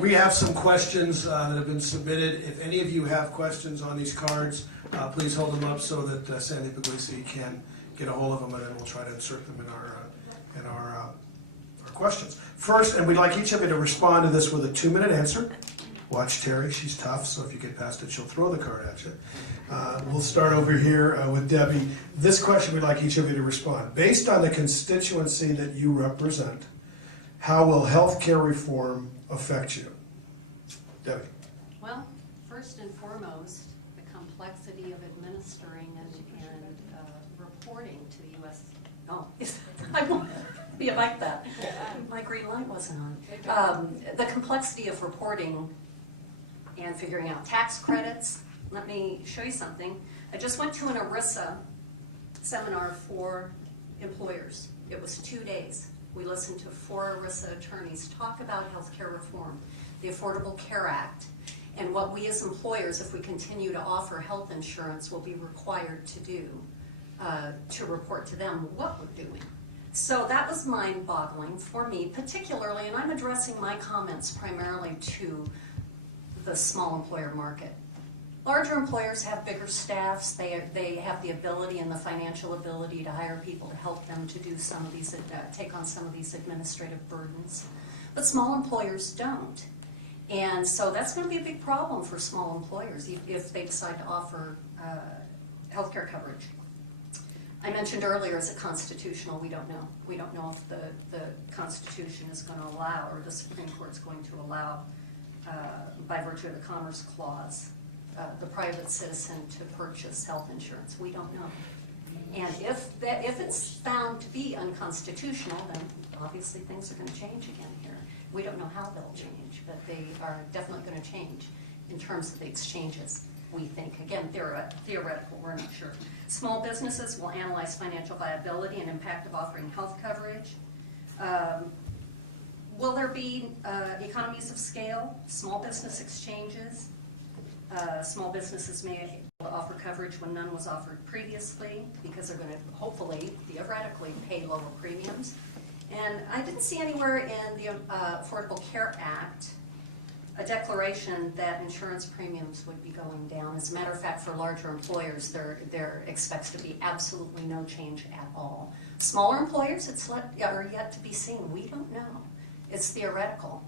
We have some questions that have been submitted. If any of you have questions on these cards, please hold them up so that Sandy Puglisi can get a hold of them, and then we'll try to insert them in our questions. First, and we'd like each of you to respond to this with a 2-minute answer. Watch Terry, she's tough, so if you get past it, she'll throw the card at you. We'll start over here with Debbie. This question we'd like each of you to respond. Based on the constituency that you represent, how will healthcare reform affect you? Debbie. Well, first and foremost, the complexity of administering and reporting to the U.S. Oh, I won't be like that. My green light wasn't on. The complexity of reporting and figuring out tax credits. Let me show you something. I just went to an ERISA seminar for employers. It was 2 days. We listened to 4 ERISA attorneys talk about healthcare reform, the Affordable Care Act, and what we as employers, if we continue to offer health insurance, will be required to do to report to them what we're doing. So that was mind-boggling for me, particularly, and I'm addressing my comments primarily to the small employer market. Larger employers have bigger staffs. They have the ability and the financial ability to hire people to help them to do some of these, take on some of these administrative burdens. But small employers don't. And so that's going to be a big problem for small employers if they decide to offer healthcare coverage. I mentioned earlier, is it constitutional? We don't know. We don't know if the Constitution is going to allow, or the Supreme Court is going to allow, by virtue of the Commerce Clause, the private citizen to purchase health insurance. We don't know. And if it's found to be unconstitutional, then obviously things are going to change again here. We don't know how they'll change, but they are definitely going to change in terms of the exchanges, we think. Again, theoretical, we're not sure. Small businesses will analyze financial viability and impact of offering health coverage. Will there be economies of scale, small business exchanges? Small businesses may be able to offer coverage when none was offered previously because they're going to hopefully, theoretically, pay lower premiums. And I didn't see anywhere in the Affordable Care Act a declaration that insurance premiums would be going down. As a matter of fact, for larger employers, there expects to be absolutely no change at all. Smaller employers, are yet to be seen. We don't know. It's theoretical.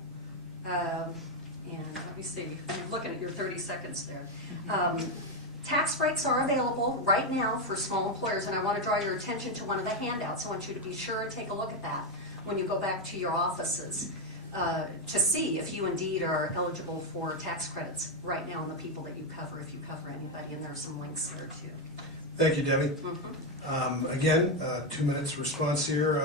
And let me see, I'm looking at your 30 seconds there. Tax breaks are available right now for small employers, and I want to draw your attention to one of the handouts. I want you to be sure and take a look at that when you go back to your offices to see if you indeed are eligible for tax credits right now on the people that you cover, if you cover anybody, and there are some links there too. Thank you, Debbie. Again, 2 minutes response here,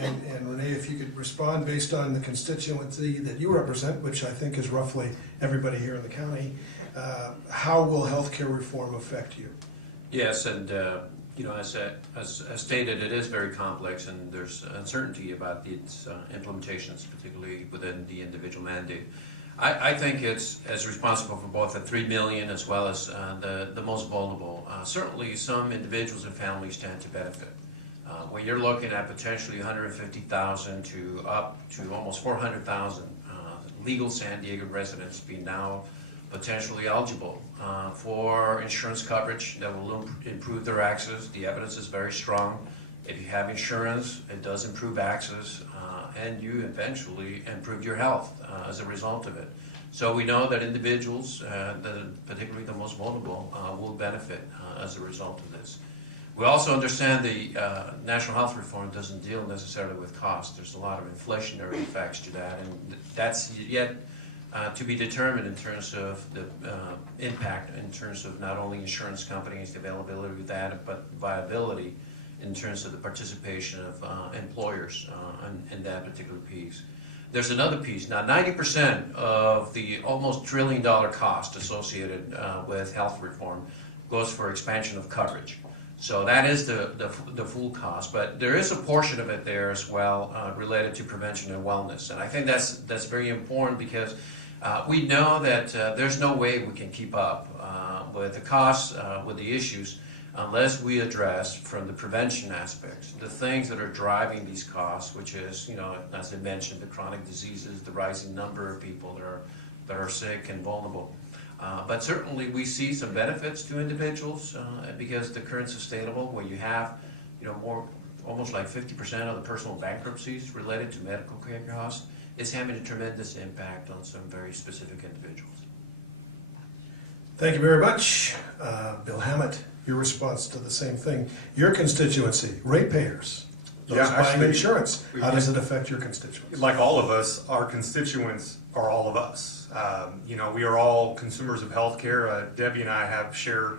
and Renee, if you could respond based on the constituency that you represent, which I think is roughly everybody here in the county, how will healthcare reform affect you? Yes, and you know, as stated, it is very complex, and there's uncertainty about its implementations, particularly within the individual mandate. I think it's as responsible for both the 3 million as well as the most vulnerable. Certainly some individuals and families stand to benefit. When you're looking at potentially 150,000 to up to almost 400,000 legal San Diego residents being now potentially eligible for insurance coverage that will improve their access. The evidence is very strong. If you have insurance, it does improve access, and you eventually improve your health as a result of it. So we know that individuals, particularly the most vulnerable, will benefit as a result of this. We also understand the national health reform doesn't deal necessarily with cost. There's a lot of inflationary effects to that, and that's yet to be determined in terms of the impact, in terms of not only insurance companies, the availability of that, but viability in terms of the participation of employers in that particular piece. There's another piece. Now, 90% of the almost $1 trillion cost associated with health reform goes for expansion of coverage. So that is the full cost, but there is a portion of it there as well related to prevention and wellness. And I think that's very important because we know that there's no way we can keep up with the costs, with the issues, unless we address from the prevention aspects, the things that are driving these costs, which is, as I mentioned, the chronic diseases, the rising number of people that are sick and vulnerable. But certainly we see some benefits to individuals because the current sustainable, where you have, almost like 50% of the personal bankruptcies related to medical care costs, is having a tremendous impact on some very specific individuals. Thank you very much. Bill Hammett, your response to the same thing. Your constituency, ratepayers, those Yeah, buying actually, insurance, how does it affect your constituents? Like all of us, our constituents are all of us. We are all consumers of healthcare. Debbie and I share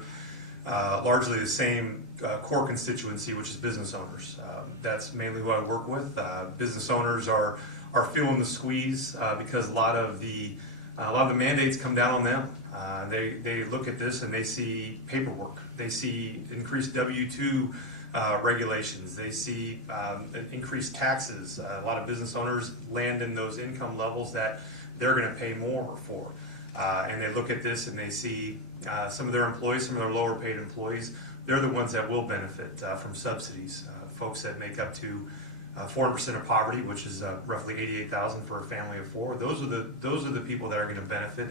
largely the same core constituency, which is business owners. That's mainly who I work with. Business owners are feeling the squeeze because a lot of the mandates come down on them. They look at this and they see paperwork. They see increased W-2 regulations. They see increased taxes. A lot of business owners land in those income levels that they're going to pay more for. And they look at this and they see some of their employees, some of their lower paid employees, they're the ones that will benefit from subsidies. Folks that make up to 4% of poverty, which is roughly $88,000 for a family of four. Those are the people that are going to benefit,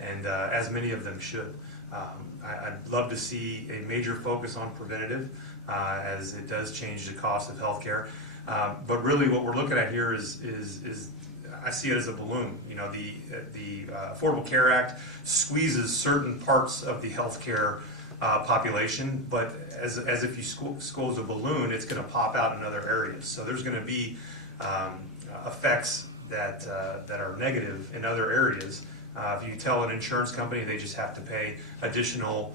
and as many of them should. I'd love to see a major focus on preventative, as it does change the cost of healthcare. But really, what we're looking at here is I see it as a balloon. The Affordable Care Act squeezes certain parts of the healthcare population, but as if you squeeze a balloon, it's going to pop out in other areas. So there's going to be effects that are negative in other areas. If you tell an insurance company they just have to pay additional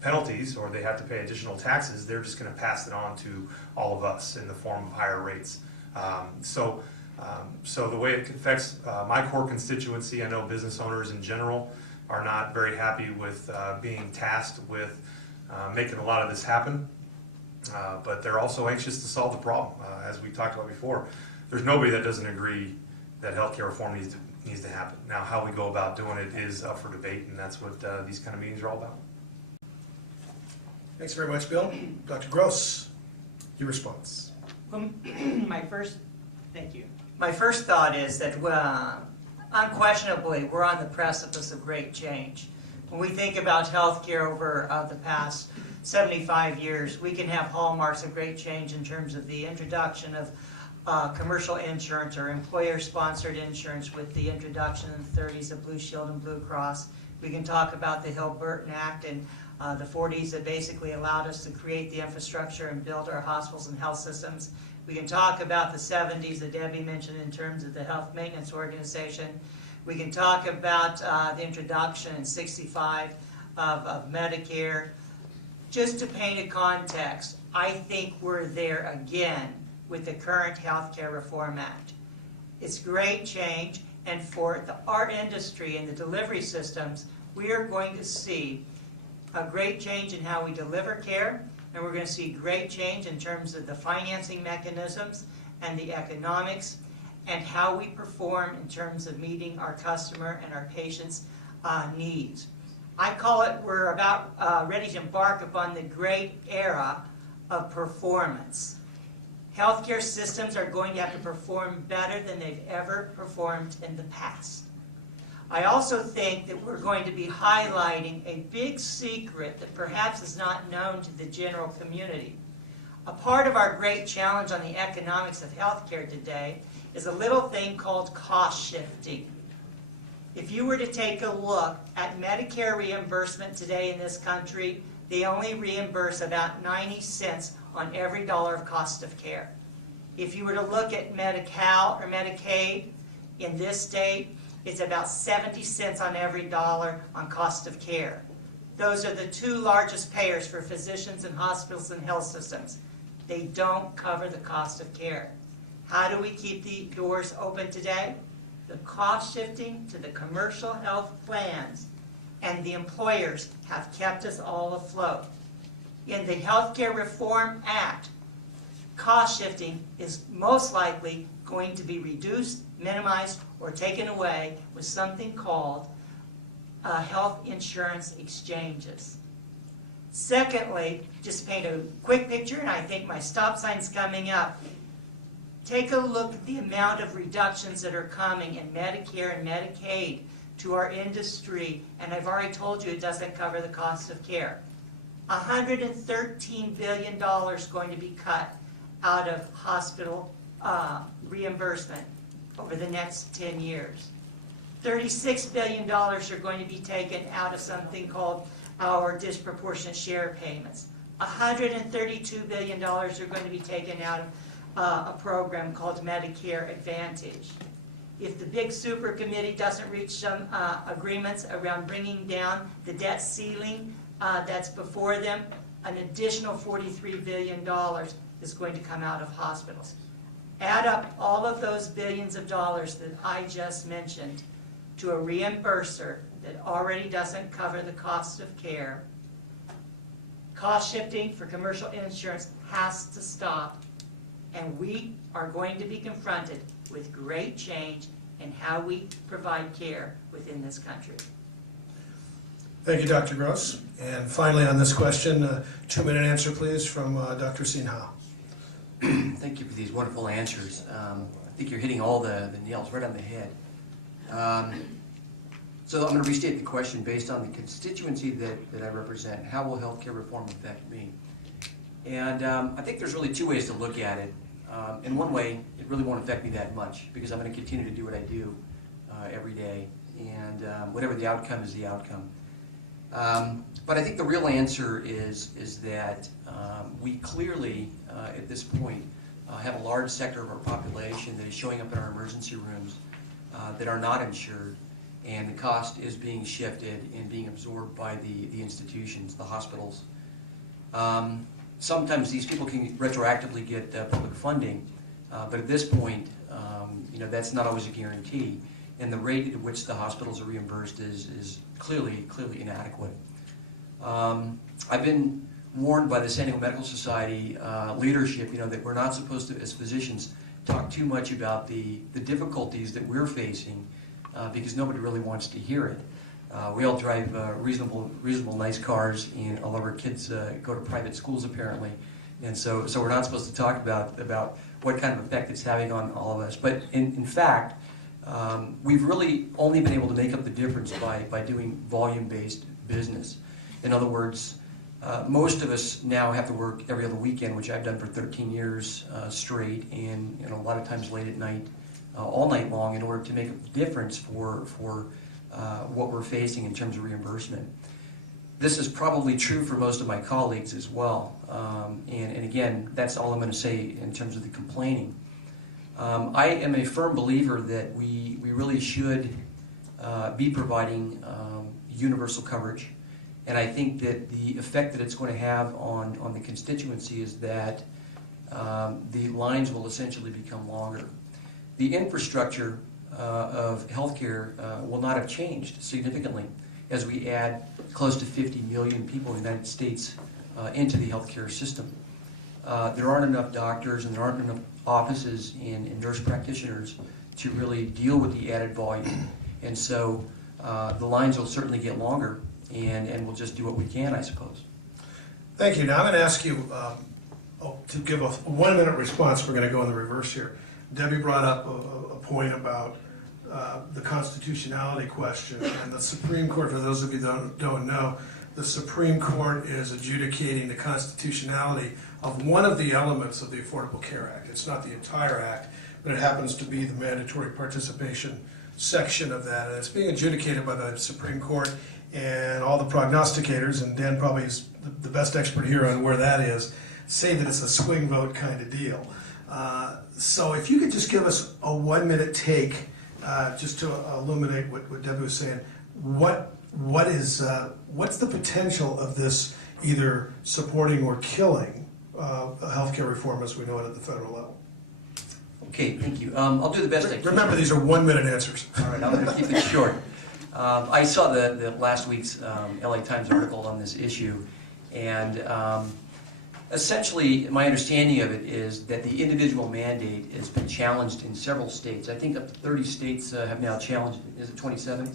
penalties or they have to pay additional taxes, they're just going to pass it on to all of us in the form of higher rates. So the way it affects my core constituency, I know business owners in general are not very happy with being tasked with making a lot of this happen, but they're also anxious to solve the problem. As we talked about before, there's nobody that doesn't agree that healthcare reform needs to happen. Now, how we go about doing it is up for debate, and that's what these kind of meetings are all about. Thanks very much, Bill. Dr. Gross, your response. Well, thank you. My first thought is that unquestionably we're on the precipice of great change. When we think about healthcare over the past 75 years, we can have hallmarks of great change in terms of the introduction of commercial insurance or employer-sponsored insurance with the introduction in the 30s of Blue Shield and Blue Cross. We can talk about the Hill-Burton Act and the 40s that basically allowed us to create the infrastructure and build our hospitals and health systems. We can talk about the 70s that Debbie mentioned in terms of the Health Maintenance Organization. We can talk about the introduction in 65 of Medicare. Just to paint a context, I think we're there again with the current Healthcare Reform Act. It's great change, and for our industry and the delivery systems, we are going to see a great change in how we deliver care, and we're going to see great change in terms of the financing mechanisms and the economics and how we perform in terms of meeting our customer and our patients' needs. I call it we're about ready to embark upon the great era of performance. Healthcare systems are going to have to perform better than they've ever performed in the past. I also think that we're going to be highlighting a big secret that perhaps is not known to the general community. A part of our great challenge on the economics of healthcare today is a little thing called cost shifting. If you were to take a look at Medicare reimbursement today in this country, they only reimburse about 90 cents on every dollar of cost of care. If you were to look at Medi-Cal or Medicaid in this state, it's about 70 cents on every dollar on cost of care. Those are the two largest payers for physicians and hospitals and health systems. They don't cover the cost of care. How do we keep the doors open today? The cost shifting to the commercial health plans and the employers have kept us all afloat. In the Healthcare Reform Act, cost shifting is most likely going to be reduced, minimized, or taken away with something called health insurance exchanges. Secondly, just paint a quick picture, and I think my stop sign's coming up. Take a look at the amount of reductions that are coming in Medicare and Medicaid to our industry, and I've already told you it doesn't cover the cost of care. $113 billion going to be cut out of hospital reimbursement over the next 10 years. $36 billion are going to be taken out of something called our disproportionate share payments. $132 billion are going to be taken out of a program called Medicare Advantage. If the big super committee doesn't reach some agreements around bringing down the debt ceiling that's before them, an additional $43 billion is going to come out of hospitals. Add up all of those billions of dollars that I just mentioned to a reimburser that already doesn't cover the cost of care. Cost shifting for commercial insurance has to stop, and we are going to be confronted with great change in how we provide care within this country. Thank you, Dr. Gross. And finally on this question, 2-minute answer please from Dr. Sinha. Thank you for these wonderful answers. I think you're hitting all the nails right on the head. So I'm going to restate the question based on the constituency that I represent. How will healthcare reform affect me? And I think there's really two ways to look at it. In one way, it really won't affect me that much because I'm going to continue to do what I do every day, and whatever the outcome is the outcome. But I think the real answer is that we clearly, at this point, have a large sector of our population that is showing up in our emergency rooms that are not insured, and the cost is being shifted and being absorbed by the institutions, the hospitals. Sometimes these people can retroactively get public funding, but at this point, that's not always a guarantee, and the rate at which the hospitals are reimbursed is clearly inadequate. I've been warned by the San Diego Medical Society leadership, that we're not supposed to, as physicians, talk too much about the difficulties that we're facing because nobody really wants to hear it. We all drive reasonable, nice cars, and all of our kids go to private schools apparently, and so we're not supposed to talk about what kind of effect it's having on all of us. But in fact, we've really only been able to make up the difference by doing volume-based business. In other words, most of us now have to work every other weekend, which I've done for 13 years straight, and a lot of times late at night, all night long, in order to make a difference for what we're facing in terms of reimbursement. This is probably true for most of my colleagues as well, and again, that's all I'm going to say in terms of the complaining. I am a firm believer that we really should be providing universal coverage, and I think that the effect that it's going to have on the constituency is that the lines will essentially become longer. The infrastructure of healthcare will not have changed significantly as we add close to 50 million people in the United States into the healthcare system. There aren't enough doctors and there aren't enough offices and nurse practitioners to really deal with the added volume. And so the lines will certainly get longer, and we'll just do what we can, I suppose. Thank you. Now I'm going to ask you to give a 1-minute response. We're going to go in the reverse here. Debbie brought up a point about the constitutionality question, and the Supreme Court, for those of you that don't know, the Supreme Court is adjudicating the constitutionality of one of the elements of the Affordable Care Act. It's not the entire act, but it happens to be the mandatory participation section of that, and it's being adjudicated by the Supreme Court, and all the prognosticators, and Dan probably is the best expert here on where that is, say that it's a swing vote kind of deal. So if you could just give us a 1-minute take, just to illuminate what Debbie was saying, what's the potential of this either supporting or killing healthcare reform as we know it at the federal level? Okay, thank you. I'll do the best I can. Remember, these are 1-minute answers. All right, I'm going to keep it short. I saw the last week's LA Times article on this issue, and essentially my understanding of it is that the individual mandate has been challenged in several states. I think up to 30 states have now challenged it. Is it 27?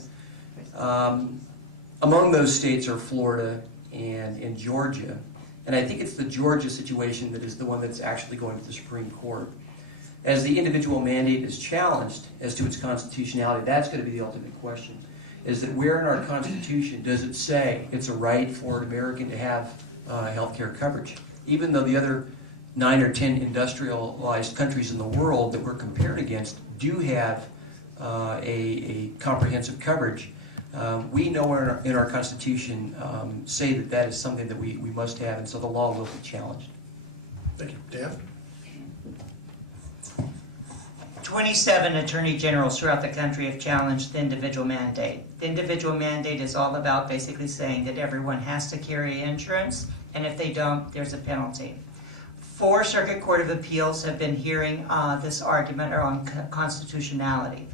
Among those states are Florida and in Georgia. And I think it's the Georgia situation that is the one that's actually going to the Supreme Court. As the individual mandate is challenged as to its constitutionality, that's going to be the ultimate question. Is that where in our Constitution does it say it's a right for an American to have health care coverage? Even though the other 9 or 10 industrialized countries in the world that we're compared against do have a comprehensive coverage, we know in our Constitution say that that is something that we must have, and so the law will be challenged. Thank you. Dan? 27 attorney generals throughout the country have challenged the individual mandate. The individual mandate is all about basically saying that everyone has to carry insurance, and if they don't, there's a penalty. 4 Circuit Court of Appeals have been hearing this argument on constitutionality.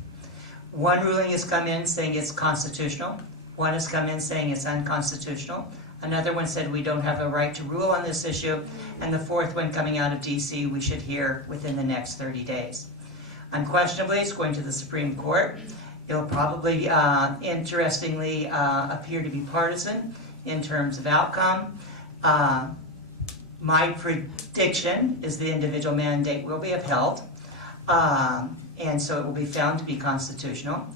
1 ruling has come in saying it's constitutional. 1 has come in saying it's unconstitutional. Another one said we don't have a right to rule on this issue. And the 4th one coming out of DC we should hear within the next 30 days. Unquestionably, it's going to the Supreme Court. It'll probably, interestingly, appear to be partisan in terms of outcome. My prediction is the individual mandate will be upheld. And so it will be found to be constitutional.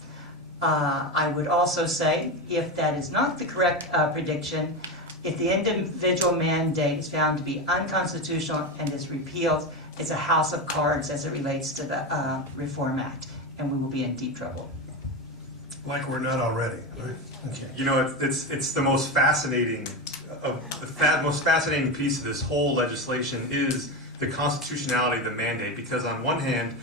I would also say, if that is not the correct prediction, if the individual mandate is found to be unconstitutional and is repealed, it's a house of cards as it relates to the Reform Act, and we will be in deep trouble. Like we're not already, right? Okay. You know, it's the most fascinating most fascinating piece of this whole legislation is the constitutionality of the mandate, because on one hand,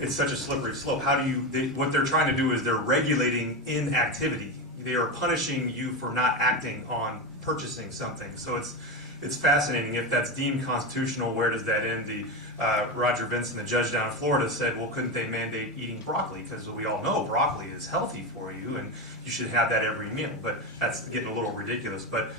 it's such a slippery slope. What they're trying to do is they're regulating inactivity. They are punishing you for not acting on purchasing something. So it's fascinating. If that's deemed constitutional, where does that end? Roger Vinson, the judge down in Florida, said, well, couldn't they mandate eating broccoli? Because we all know broccoli is healthy for you and you should have that every meal. But that's getting a little ridiculous. But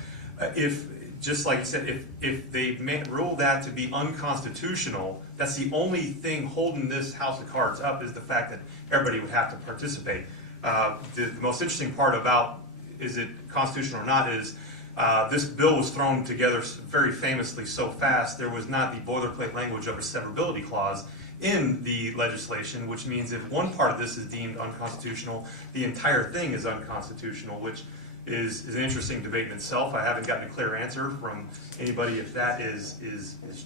just like you said, if they rule that to be unconstitutional, that's the only thing holding this house of cards up, is the fact that everybody would have to participate. The most interesting part about is it constitutional or not is this bill was thrown together very famously so fast, there was not the boilerplate language of a severability clause in the legislation, which means if one part of this is deemed unconstitutional, the entire thing is unconstitutional, which is an interesting debate in itself. I haven't gotten a clear answer from anybody if that is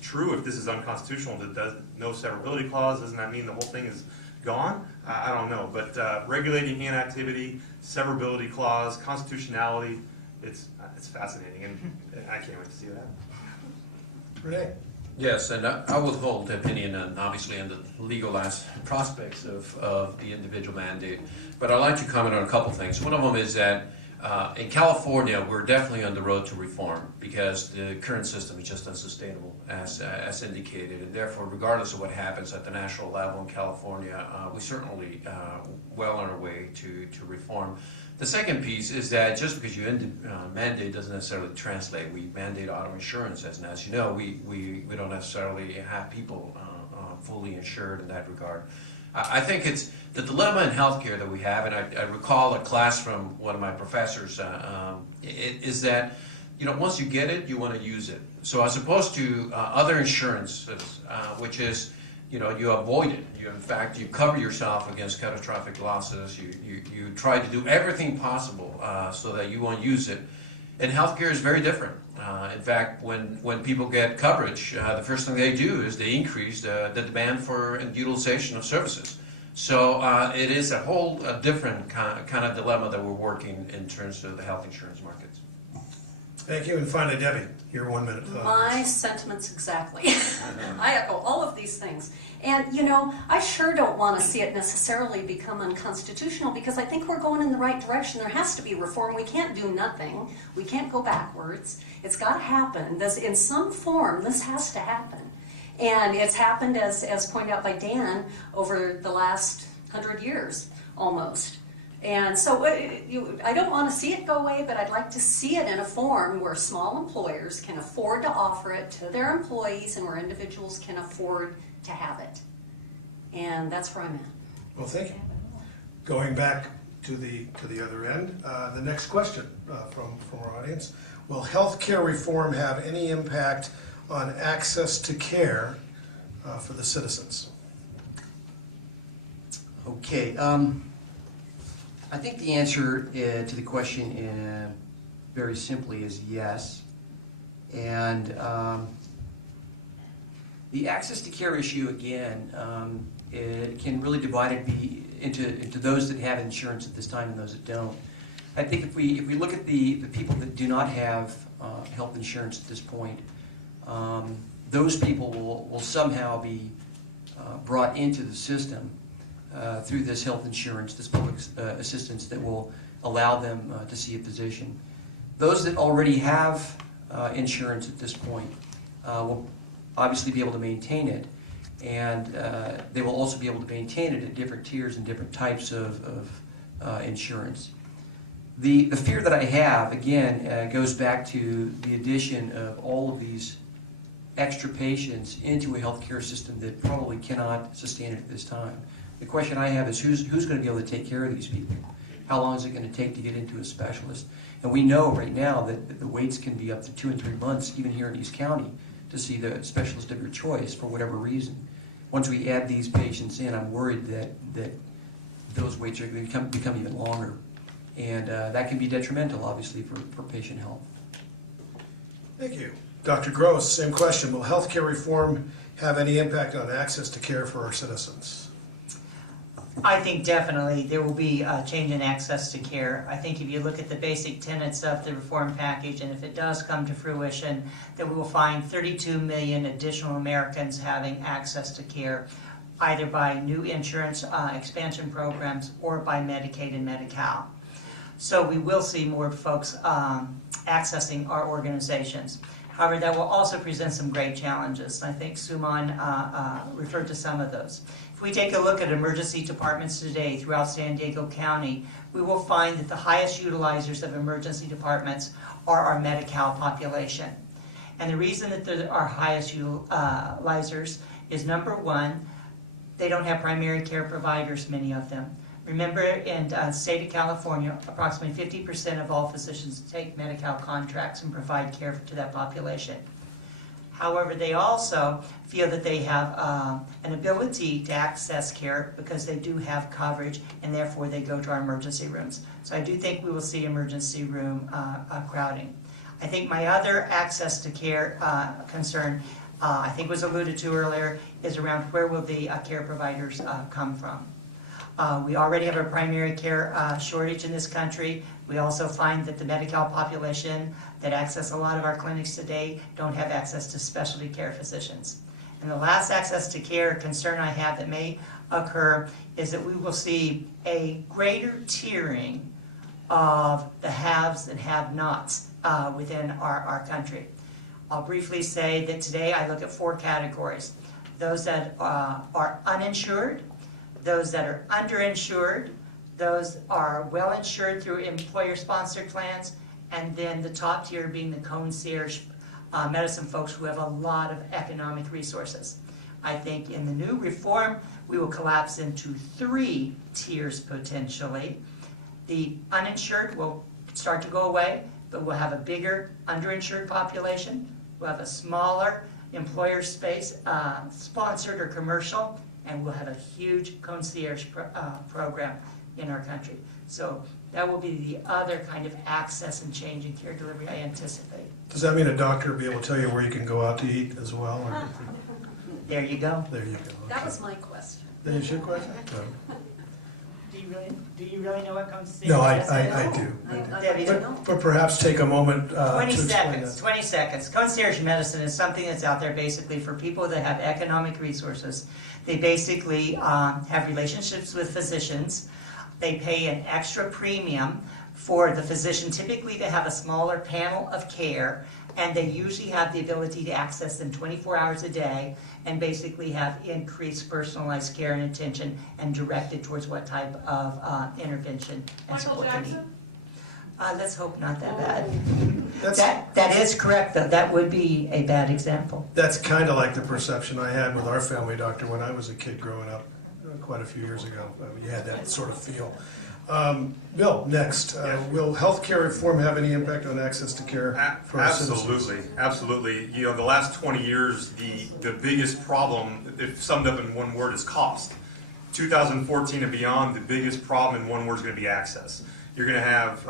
true. If this is unconstitutional, that does no severability clause, doesn't that mean the whole thing is gone? I don't know. But regulating inactivity, severability clause, constitutionality, it's fascinating, and I can't wait to see that. Renee? Yes, and I would hold opinion on, obviously, on the legal prospects of the individual mandate. But I'd like to comment on a couple things. One of them is that in California, we're definitely on the road to reform because the current system is just unsustainable, as indicated. And therefore, regardless of what happens at the national level in California, we certainly well on our way to reform. The second piece is that just because you mandate doesn't necessarily translate. We mandate auto insurance, and as you know, we don't necessarily have people fully insured in that regard. I think it's the dilemma in healthcare that we have, and I recall a class from one of my professors, is that, you know, once you get it, you want to use it. So as opposed to other insurances, which is, you know, you avoid it. In fact, you cover yourself against catastrophic losses. You try to do everything possible so that you won't use it. And healthcare is very different. In fact, when people get coverage, the first thing they do is they increase the demand for utilization of services. So it is a whole different kind of dilemma that we're working in terms of the health insurance markets. Thank you, and finally, Debbie, your 1 minute. My sentiments exactly. I echo all of these things. And, you know, I sure don't want to see it necessarily become unconstitutional because I think we're going in the right direction. There has to be reform. We can't do nothing. We can't go backwards. It's got to happen. In some form, this has to happen. And it's happened, as pointed out by Dan, over the last 100 years, almost. And so I don't want to see it go away, but I'd like to see it in a form where small employers can afford to offer it to their employees and where individuals can afford to have it. And that's where I'm at. Well, thank you. Going back to the other end, the next question from our audience. will healthcare reform have any impact on access to care for the citizens? Okay, I think the answer to the question very simply is yes. And the access to care issue, again, it can really divide it into those that have insurance at this time and those that don't. I think if we look at the people that do not have health insurance at this point, those people will somehow be brought into the system through this health insurance, this public assistance that will allow them to see a physician. Those that already have insurance at this point will obviously be able to maintain it, and they will also be able to maintain it at different tiers and different types of insurance. The fear that I have, again, goes back to the addition of all of these extra patients into a healthcare system that probably cannot sustain it at this time. The question I have is who's going to be able to take care of these people? How long is it going to take to get into a specialist? And we know right now that the waits can be up to 2 and 3 months, even here in East County, to see the specialist of your choice for whatever reason. Once we add these patients in, I'm worried that those waits are going to become even longer. And that can be detrimental, obviously, for patient health. Thank you. Dr. Gross, same question. Will healthcare reform have any impact on access to care for our citizens? I think definitely there will be a change in access to care. I think if you look at the basic tenets of the reform package, and if it does come to fruition, that we will find 32 million additional Americans having access to care, either by new insurance expansion programs or by Medicaid and Medi-Cal. So we will see more folks accessing our organizations. However, that will also present some great challenges. I think Suman referred to some of those. If we take a look at emergency departments today throughout San Diego County, we will find that the highest utilizers of emergency departments are our Medi-Cal population. And the reason that they're our highest utilizers is, number one, they don't have primary care providers, many of them. Remember, in the state of California, approximately 50% of all physicians take Medi-Cal contracts and provide care to that population. However, they also feel that they have an ability to access care because they do have coverage, and therefore they go to our emergency rooms. So I do think we will see emergency room crowding. I think my other access to care concern, I think was alluded to earlier, is around where will the care providers come from. We already have a primary care shortage in this country. We also find that the Medi-Cal population that access a lot of our clinics today don't have access to specialty care physicians. And the last access to care concern I have that may occur is that we will see a greater tiering of the haves and have-nots within our country. I'll briefly say that today I look at 4 categories. Those that are uninsured, those that are underinsured, those are well insured through employer-sponsored plans, and then the top tier being the concierge medicine folks who have a lot of economic resources. I think in the new reform, we will collapse into 3 tiers potentially. The uninsured will start to go away, but we'll have a bigger underinsured population. We'll have a smaller employer space, sponsored or commercial, and we'll have a huge concierge program in our country. So that will be the other kind of access and change in care delivery I anticipate. Does that mean a doctor will be able to tell you where you can go out to eat as well? Or? There you go. There you go. Okay. That was my question. That is your question? No. Do you really know what concierge No, medicine is? I do. Debbie, But perhaps take a moment 20 to explain seconds, that. 20 seconds. Concierge medicine is something that's out there basically for people that have economic resources. They basically have relationships with physicians. They pay an extra premium for the physician typically to have a smaller panel of care, and they usually have the ability to access them 24 hours a day and basically have increased personalized care and attention and directed towards what type of intervention and support they need. Let's hope not that bad. That is correct, though. That would be a bad example. That's kind of like the perception I had with our family doctor when I was a kid growing up quite a few years ago. You had that sort of feel. Bill, next, will healthcare reform have any impact on access to care for our citizens? Absolutely, absolutely. You know, the last 20 years, the biggest problem, if summed up in one word, is cost. 2014 and beyond, the biggest problem in one word is going to be access. You're going to have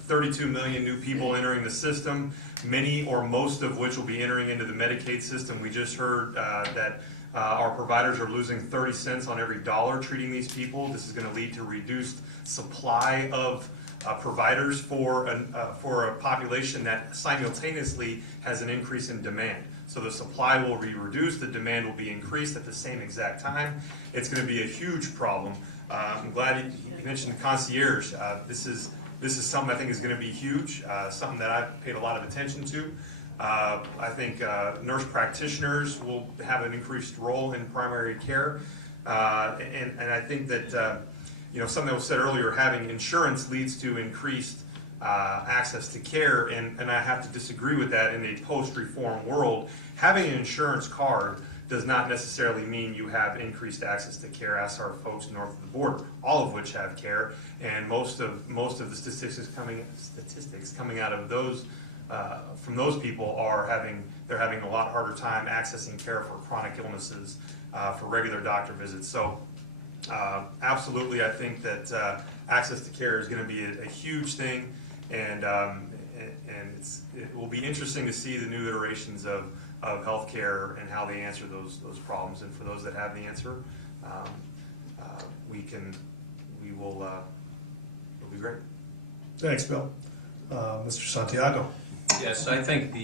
32 million new people entering the system, many or most of which will be entering into the Medicaid system. We just heard that our providers are losing 30 cents on every dollar treating these people. This is going to lead to reduced supply of providers for a population that simultaneously has an increase in demand. So the supply will be reduced, the demand will be increased at the same exact time. It's going to be a huge problem. I'm glad you mentioned the concierge. This is something I think is going to be huge, something that I've paid a lot of attention to. I think nurse practitioners will have an increased role in primary care, and I think that you know, something that was said earlier, having insurance leads to increased access to care, and I have to disagree with that in a post-reform world. Having an insurance card does not necessarily mean you have increased access to care. Ask our folks north of the border, all of which have care, and most of the statistics coming out of those from those people are they're having a lot harder time accessing care for chronic illnesses, for regular doctor visits. So absolutely, I think that access to care is going to be a huge thing, and it will be interesting to see the new iterations of healthcare and how they answer those problems. And for those that have the answer, it'll be great. Thanks, Bill. Mr. Santiago. Yes, I think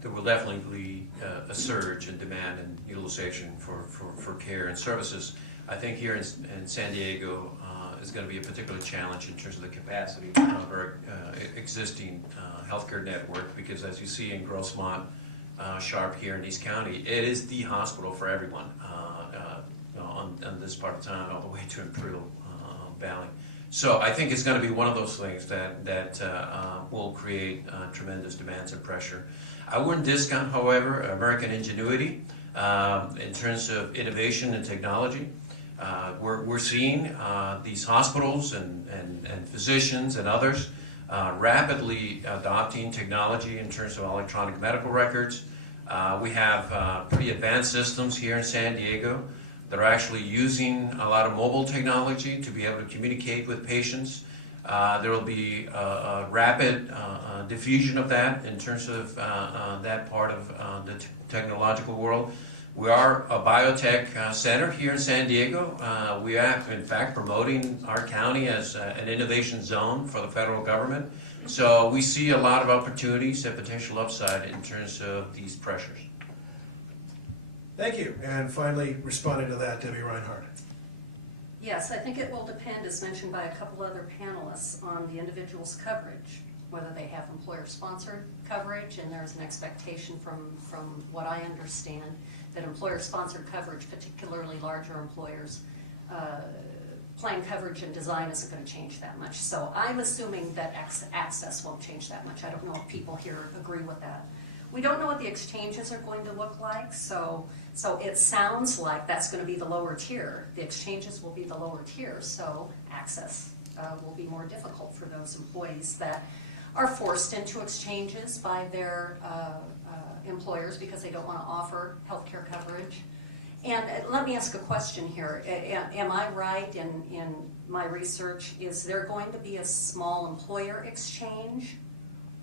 there will definitely be a surge in demand and utilization for care and services. I think here in San Diego is going to be a particular challenge in terms of the capacity of our existing healthcare network, because as you see in Grossmont, Sharp here in East County, it is the hospital for everyone on this part of town all the way to Imperial Valley. So I think it's going to be one of those things that will create tremendous demands and pressure. I wouldn't discount, however, American ingenuity in terms of innovation and technology. We're seeing these hospitals and physicians and others rapidly adopting technology in terms of electronic medical records. We have pretty advanced systems here in San Diego. They're actually using a lot of mobile technology to be able to communicate with patients. There will be a rapid diffusion of that in terms of that part of the technological world. We are a biotech center here in San Diego. We are, in fact, promoting our county as an innovation zone for the federal government. So we see a lot of opportunities and potential upside in terms of these pressures. Thank you. And finally, responding to that, Debbie Reinhardt. Yes, I think it will depend, as mentioned by a couple other panelists, on the individual's coverage, whether they have employer-sponsored coverage, and there's an expectation from what I understand that employer-sponsored coverage, particularly larger employers, plan coverage and design isn't going to change that much. So I'm assuming that access won't change that much. I don't know if people here agree with that. We don't know what the exchanges are going to look like, so it sounds like that's going to be the lower tier. The exchanges will be the lower tier, so access will be more difficult for those employees that are forced into exchanges by their employers because they don't want to offer health care coverage. And let me ask a question here. Am I right in my research? Is there going to be a small employer exchange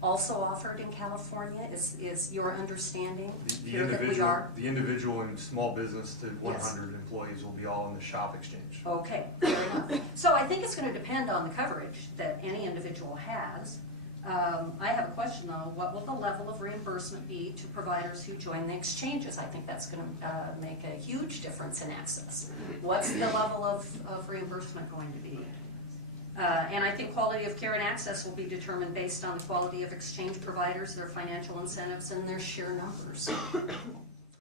also offered in California? Is your understanding here that we are? The individual and small business to 100 employees will be all in the shop exchange. Okay, fair enough. So I think it's going to depend on the coverage that any individual has. I have a question though. What will the level of reimbursement be to providers who join the exchanges? I think that's going to make a huge difference in access. What's the level of reimbursement going to be? And I think quality of care and access will be determined based on the quality of exchange providers, their financial incentives, and their sheer numbers.